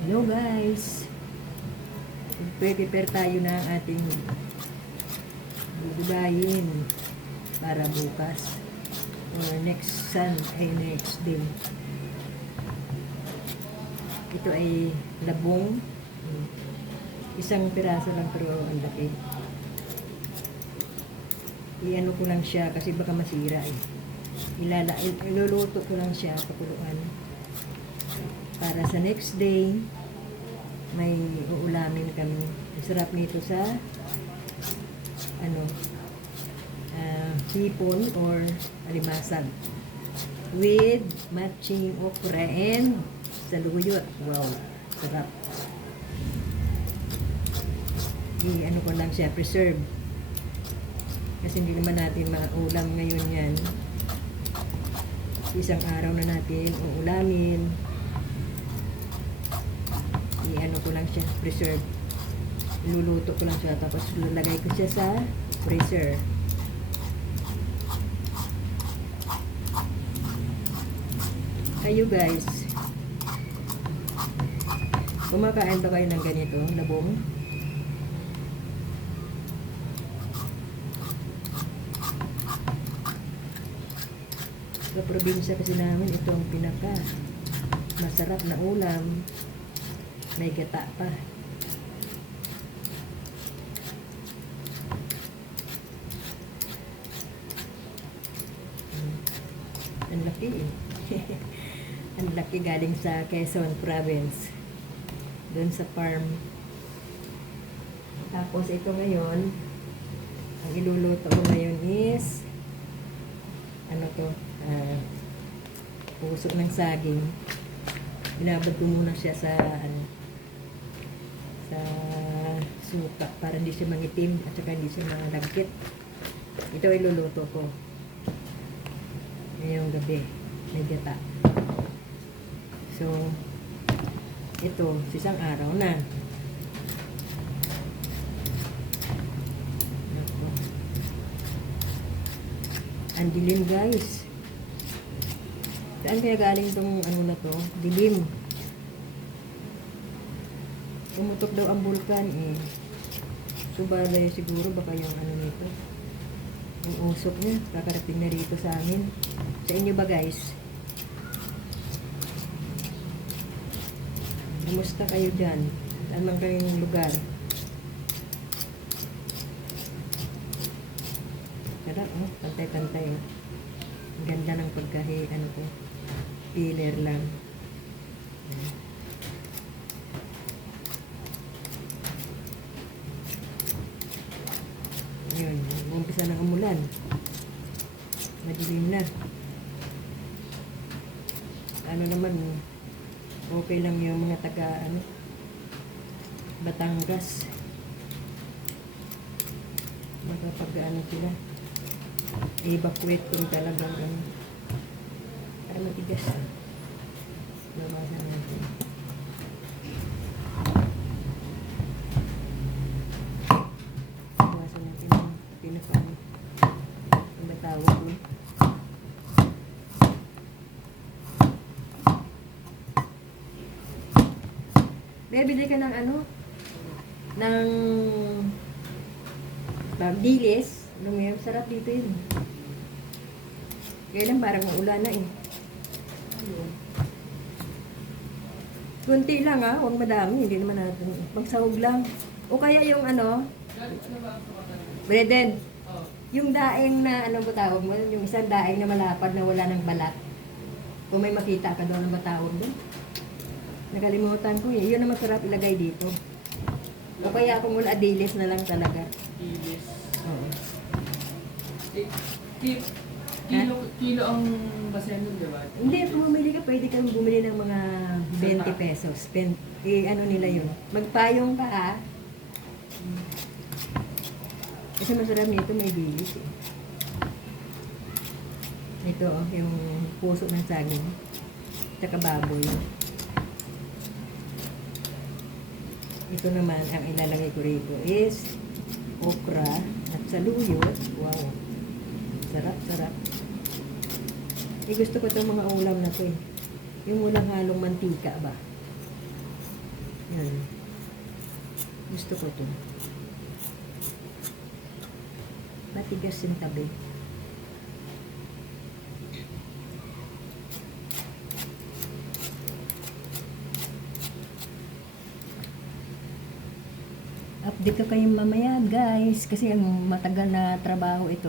Hello guys! Prepare tayo ng ating bubugayin para bukas or next sun ay next day. Ito ay labong. Isang piraso lang pero ang laki. Iano ko lang siya kasi baka masira eh. Ilala, il- iluluto ko lang siya pakuluan para sa next day may uulamin kami. Masarap nito sa ano ah, hipon or alimasag with matching okra and saluyot. Wow, sarap. I ano ko lang siya, preserve. Kasi hindi naman natin maulam ngayon yan. Isang araw na natin uulamin i-ano ko lang siya, preserve. Luluto ko lang siya, tapos lalagay ko siya sa freezer. Kayo guys, kumakain ba kayo ng ganito, labong? Sa probinsya kasi namin, ito ang pinaka masarap na ulam. May gata pa. Hmm. Ang laki eh. Ang laki galing sa Quezon Province. Doon sa farm. Tapos ito ngayon, ang iluluto ko ngayon is ano to, ah, puso ng saging. Inabad ko muna siya sa ano, sa suka para hindi siya mangitim at saka hindi siya malagkit. Ito ay luluto ko. Ngayong gabi. May gata. So, ito, isang araw na. Ako. Ang dilim guys. Saan kaya galing tong ano na to? Dilim. Pumutok daw ang bulkan eh. So balay siguro baka yung ano nito. Yung usok niya, kakarating na rito sa amin. Sa inyo ba guys? Kumusta kayo dyan? Man kayong lugar? Sarap, oh. Pantay-pantay. Ang ganda ng pagkahi, ano ko. Peeler lang. Ayan. Umpisa ng umulan. Madilim na. Ano naman, okay lang yung mga taga, ano, Batangas. Makapag, ano sila, evacuate kung talagang, ano, para matigas. Babasan natin. Bawasan natin yung pinaka ano, ang batawag mo. Bibili ka ng ano? Ng Bagdilis. Alam mo yun, sarap dito yun. Kaya lang parang maulan na eh. Kunti lang ah, huwag madami, hindi naman natin. Magsahog lang. O kaya yung ano, Breden, yung daing na, ano ba tawag mo? Yung isang daing na malapad na wala ng balat. Kung may makita ka doon, ano ba tawag doon? Nakalimutan ko eh. Yun ang masarap ilagay dito. O kaya kung wala dilis na lang talaga. Ilis. Oo. Eh, ki- Kilo, kilo ang basen nun, di ba? Hindi, kung bumili ka, pwede kang bumili ng mga 20 pesos. Pen, eh, ano nila yun. Magpayong ka ah. Kasi masarap nito, may bilis eh. Ito, oh, yung puso ng saging. Tsaka baboy. Ito naman, ang ilalagay ko rito is okra at saluyot. Wow. Sarap, sarap. Eh, gusto ko itong mga ulam na to eh. Yung walang halong mantika ba? Yan. Gusto ko to. Matigas yung tabi. Ko kayo mamaya guys kasi ang matagal na trabaho ito.